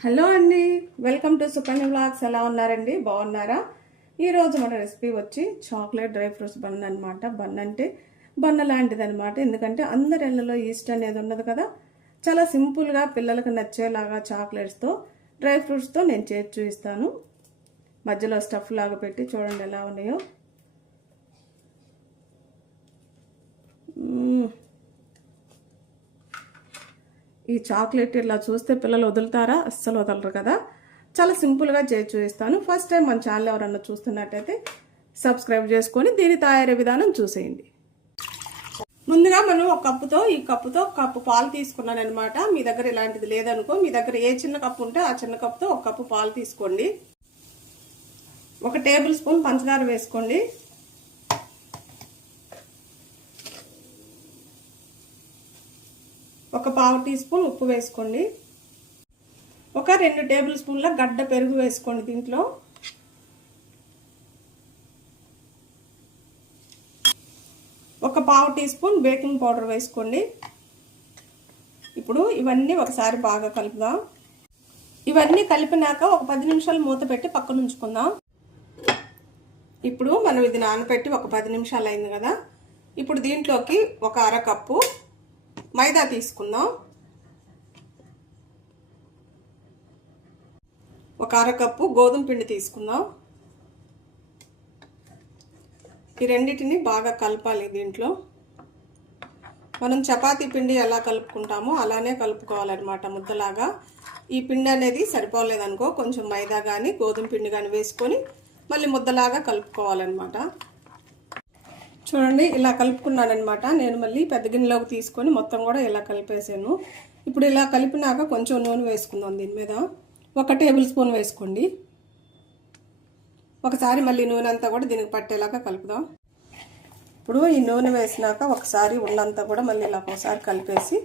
Hello అండి welcome to Sukanya blogs ఎలా ఉన్నారండి? బాగున్నారా? ఈరోజు మన రెసిపీ వచ్చి చాక్లెట్ డ్రై ఫ్రూట్స్ బన్ అనమాట బన్ అంటే బన్న లాంటిది అనమాట ఎందుకంటే అందరి ఇళ్ళలో ఈస్ట్ అనేది ఉండదు కదా. చాలా సింపుల్గా పిల్లలకు నచ్చేలాగా చాక్లెట్స్తో డ్రై ఫ్రూట్స్తో నేను చేసి చూపిస్తాను. మధ్యలో స్టఫ్ లాగా పెట్టి చూడండి ఎలా ఉన్నాయో. ఈ చాక్లెట్ ఇలా చూస్తే పిల్లలు వదులుతారా? అస్సలు వదలరు కదా. చాలా సింపుల్గా చేసి చూపిస్తాను. ఫస్ట్ టైం మన ఛానల్ ఎవరన్నా చూస్తున్నట్టయితే సబ్స్క్రైబ్ చేసుకొని దీని తయారీ విధానం చూసేయండి. ముందుగా మనం ఒక కప్పుతో ఈ కప్పుతో కప్పు పాలు తీసుకున్నాను అనమాట మీ దగ్గర ఇలాంటిది లేదనుకో మీ దగ్గర ఏ చిన్న కప్పు ఉంటే ఆ చిన్న కప్పుతో ఒక కప్పు పాలు తీసుకోండి. ఒక టేబుల్ స్పూన్ పంచదార వేసుకోండి. ఒక పావు టీ స్పూన్ ఉప్పు వేసుకోండి. ఒక రెండు టేబుల్ స్పూన్ల గడ్డ పెరుగు వేసుకోండి దీంట్లో. ఒక పావు టీ స్పూన్ బేకింగ్ పౌడర్ వేసుకోండి. ఇప్పుడు ఇవన్నీ ఒకసారి బాగా కలుపుదాం. ఇవన్నీ కలిపినాక ఒక పది నిమిషాలు మూత పెట్టి పక్కన ఉంచుకుందాం. ఇప్పుడు మనం ఇది నానబెట్టి ఒక పది నిమిషాలు అయింది కదా. ఇప్పుడు దీంట్లోకి ఒక అరకప్పు మైదా తీసుకుందాం. ఒక అరకప్పు గోధుమ పిండి తీసుకుందాం. ఈ రెండింటిని బాగా కలపాలి దీంట్లో. మనం చపాతీ పిండి ఎలా కలుపుకుంటామో అలానే కలుపుకోవాలన్నమాట ముద్దలాగా. ఈ పిండి అనేది సరిపోలేదనుకో కొంచెం మైదా కానీ గోధుమ పిండి కానీ వేసుకొని మళ్ళీ ముద్దలాగా కలుపుకోవాలన్నమాట. చూడండి ఇలా కలుపుకున్నానమాట నేను మళ్ళీ పెద్ద గిన్నెలోకి తీసుకొని మొత్తం కూడా ఇలా కలిపేసాను. ఇప్పుడు ఇలా కలిపినాక కొంచెం నూనె వేసుకుందాం దీని మీద. ఒక టేబుల్ స్పూన్ వేసుకోండి. ఒకసారి మళ్ళీ నూనె అంతా కూడా దీనికి పట్టేలాగా కలుపుదాం. ఇప్పుడు ఈ నూనె వేసినాక ఒకసారి ఉన్నంతా కూడా మళ్ళీ ఇలా ఒకసారి కలిపేసి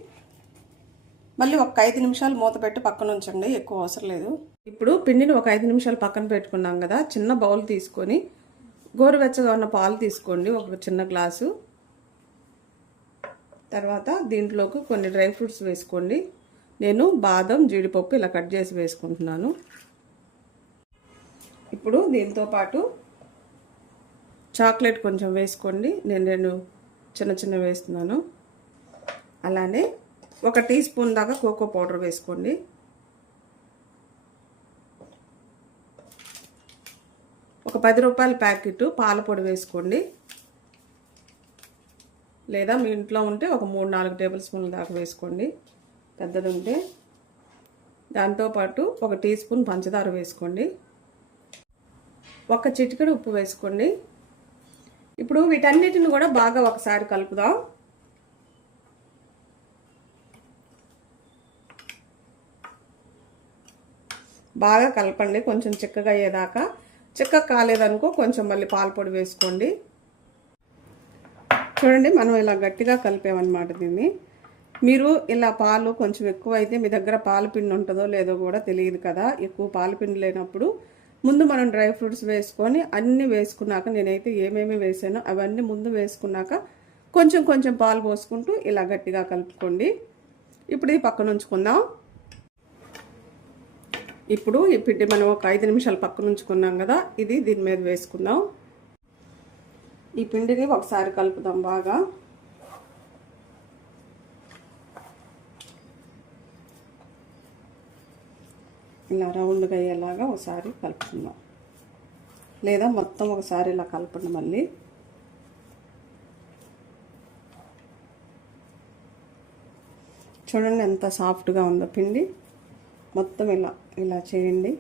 మళ్ళీ ఒక ఐదు నిమిషాలు మూత పెట్టి పక్కన ఉంచండి ఎక్కువ అవసరం లేదు. ఇప్పుడు పిండిని ఒక ఐదు నిమిషాలు పక్కన పెట్టుకున్నాం కదా చిన్న బౌల్ తీసుకొని గోరువెచ్చగా ఉన్న పాలు తీసుకోండి ఒక చిన్న గ్లాసు. తర్వాత దీంట్లోకి కొన్ని డ్రై ఫ్రూట్స్ వేసుకోండి. నేను బాదం జీడిపప్పు ఇలా కట్ చేసి వేసుకుంటున్నాను. ఇప్పుడు దీంతో పాటు చాక్లెట్ కొంచెం వేసుకోండి. నేను రెండు చిన్న చిన్న వేస్తున్నాను. అలానే ఒక టీ స్పూన్ దాకా కోకో పౌడర్ వేసుకోండి. ఒక పది రూపాయల ప్యాకెట్ పాల పొడి వేసుకోండి. లేదా మీ ఇంట్లో ఉంటే ఒక మూడు నాలుగు టేబుల్ స్పూన్ల దాకా వేసుకోండి. పెద్దది ఉంటే దాంతోపాటు ఒక టీ స్పూన్ పంచదార వేసుకోండి. ఒక చిటికెడు ఉప్పు వేసుకోండి. ఇప్పుడు వీటన్నిటిని కూడా బాగా ఒకసారి కలుపుదాం. బాగా కలపండి. కొంచెం చిక్కగా అయ్యేదాకా చక్కగా కాలేదనుకో కొంచెం మళ్ళీ పాలపొడి వేసుకోండి. చూడండి మనం ఇలా గట్టిగా కలిపామన్నమాట దీన్ని. మీరు ఇలా పాలు కొంచెం ఎక్కువ అయితే మీ దగ్గర పాల పిండి ఉంటుందో లేదో కూడా తెలియదు కదా. ఎక్కువ పాలపిండి లేనప్పుడు ముందు మనం డ్రై ఫ్రూట్స్ వేసుకొని అన్నీ వేసుకున్నాక నేనైతే ఏమేమి వేసానో అవన్నీ ముందు వేసుకున్నాక కొంచెం కొంచెం పాలు పోసుకుంటూ ఇలా గట్టిగా కలుపుకోండి. ఇప్పుడు ఇది పక్కన ఉంచుకుందాం. ఇప్పుడు ఈ పిండి మనం ఒక ఐదు నిమిషాలు పక్కన ఉంచుకున్నాం కదా ఇది దీని మీద వేసుకుందాం. ఈ పిండిని ఒకసారి కలుపుదాం బాగా. ఇలా రౌండ్గా అయ్యేలాగా ఒకసారి కలుపుకుందాం. లేదా మొత్తం ఒకసారి ఇలా కలపండి మళ్ళీ. చూడండి ఎంత సాఫ్ట్గా ఉందో పిండి. మొత్తం ఇలా ఇలా చేయండి.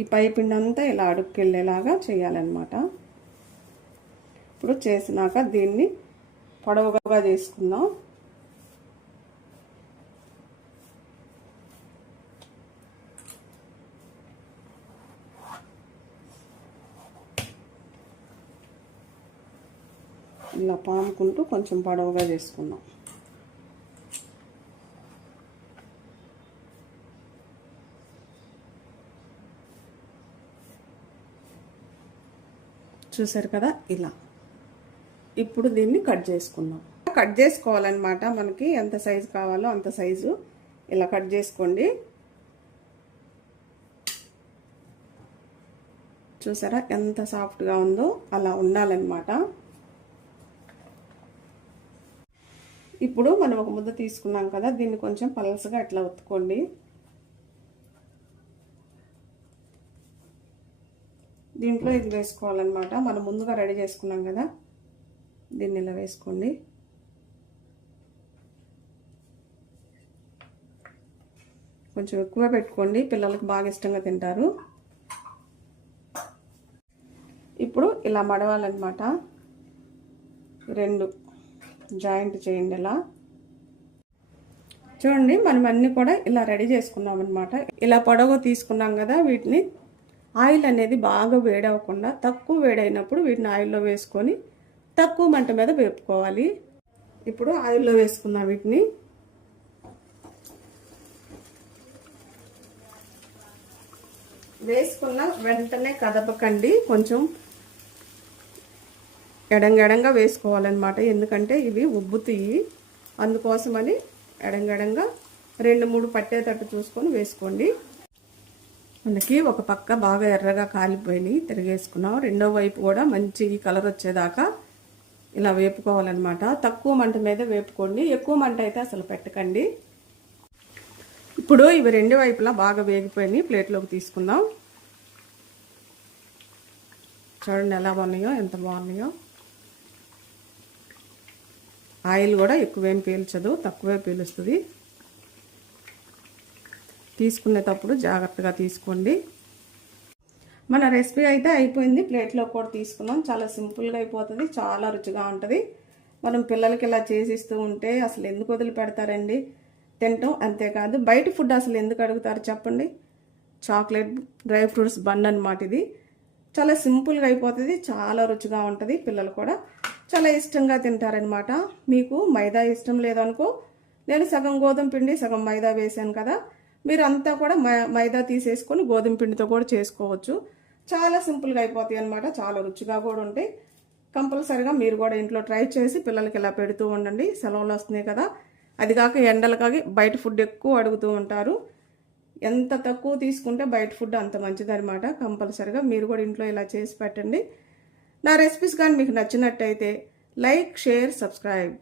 ఈ పైపిండి అంతా ఇలా అడుక్కెళ్ళేలాగా చేయాలన్నమాట. ఇప్పుడు చేసినాక దీన్ని పొడవుగా చేసుకుందాం. ఇలా పాముకుంటూ కొంచెం పొడవుగా చేసుకుందాం. చూసారు కదా? ఇలా. ఇప్పుడు దీన్ని కట్ చేసుకుందాం. కట్ చేసుకోవాలన్నమాట మనకి. ఎంత సైజు కావాలో అంత సైజు. ఇలా కట్ చేసుకోండి. చూసారా? ఎంత సాఫ్ట్గా ఉందో అలా ఉండాలన్నమాట. ఇప్పుడు మనం ఒక ముద్ద తీసుకున్నాం కదా? దీన్ని కొంచెం పలసగా ఎట్లా ఒత్తుకోండి. దీంట్లో ఇది వేసుకోవాలన్నమాట. మనం ముందుగా రెడీ చేసుకున్నాం కదా. దీన్ని ఇలా వేసుకోండి. కొంచెం ఎక్కువ పెట్టుకోండి. పిల్లలకు బాగా ఇష్టంగా తింటారు. ఇప్పుడు ఇలా మడవాలన్నమాట. రెండు జాయింట్ చేయండి ఇలా. చూడండి మనం అన్నీ కూడా ఇలా రెడీ చేసుకున్నాం అనమాట ఇలా పొడవు తీసుకున్నాం కదా వీటిని. ఆయిల్ అనేది బాగా వేడవకుండా తక్కువ వేడైనప్పుడు వీటిని ఆయిల్లో వేసుకొని తక్కువ మంట మీద వేపుకోవాలి. ఇప్పుడు ఆయిల్లో వేసుకుందాం వీటిని వేసుకున్న వెంటనే కదపకండి. కొంచెం ఎడంగెడంగా వేసుకోవాలన్నమాట. ఎందుకంటే ఇవి ఉబ్బుతాయి. అందుకోసమని ఎడంగెడంగా రెండు మూడు పట్టేటట్టు చూసుకొని వేసుకోండి. మనకి ఒక పక్క బాగా ఎర్రగా కాలిపోయినాయి తిరిగేసుకున్నాం. రెండో వైపు కూడా మంచి కలర్ వచ్చేదాకా ఇలా వేపుకోవాలన్నమాట. తక్కువ మంట మీద వేపుకోండి. ఎక్కువ మంట అయితే అసలు పెట్టకండి. ఇప్పుడు ఇవి రెండు వైపులా బాగా వేగిపోయినాయి. ప్లేట్లోకి తీసుకుందాం. చూడండి ఎలా బాగున్నాయో ఎంత బాగున్నాయో. ఆయిల్ కూడా ఎక్కువేం పీల్చదు తక్కువే పీలుస్తుంది. తీసుకునేటప్పుడు జాగ్రత్తగా తీసుకోండి. మన రెసిపీ అయితే అయిపోయింది. ప్లేట్లో కూడా తీసుకున్నాం. చాలా సింపుల్గా అయిపోతుంది. చాలా రుచిగా ఉంటుంది. మనం పిల్లలకి ఇలా చేసిస్తూ ఉంటే అసలు ఎందుకు వదిలి పెడతారండి తింటాం. అంతేకాదు బయట ఫుడ్ అసలు ఎందుకు అడుగుతారు చెప్పండి? చాక్లెట్ డ్రై ఫ్రూట్స్ బండ్ అనమాట ఇది. చాలా సింపుల్గా అయిపోతుంది. చాలా రుచిగా ఉంటుంది. పిల్లలు కూడా చాలా ఇష్టంగా తింటారనమాట మీకు మైదా ఇష్టం లేదనుకో నేను సగం గోధుమ పిండి సగం మైదా వేసాను కదా. మీరు అంతా కూడా మైదా తీసేసుకొని గోధుమ పిండితో కూడా చేసుకోవచ్చు. చాలా సింపుల్గా అయిపోతాయి అనమాట చాలా రుచిగా కూడా ఉంటాయి. కంపల్సరిగా మీరు కూడా ఇంట్లో ట్రై చేసి పిల్లలకి ఇలా పెడుతూ ఉండండి. సెలవులు వస్తున్నాయి కదా. అది కాక ఎండలకాగి బయట ఫుడ్ ఎక్కువ అడుగుతూ ఉంటారు. ఎంత తక్కువ తీసుకుంటే బయట ఫుడ్ అంత మంచిదనమాట కంపల్సరిగా మీరు కూడా ఇంట్లో ఇలా చేసి పెట్టండి. నా రెసిపీస్ కానీ మీకు నచ్చినట్టయితే లైక్ షేర్ సబ్స్క్రైబ్.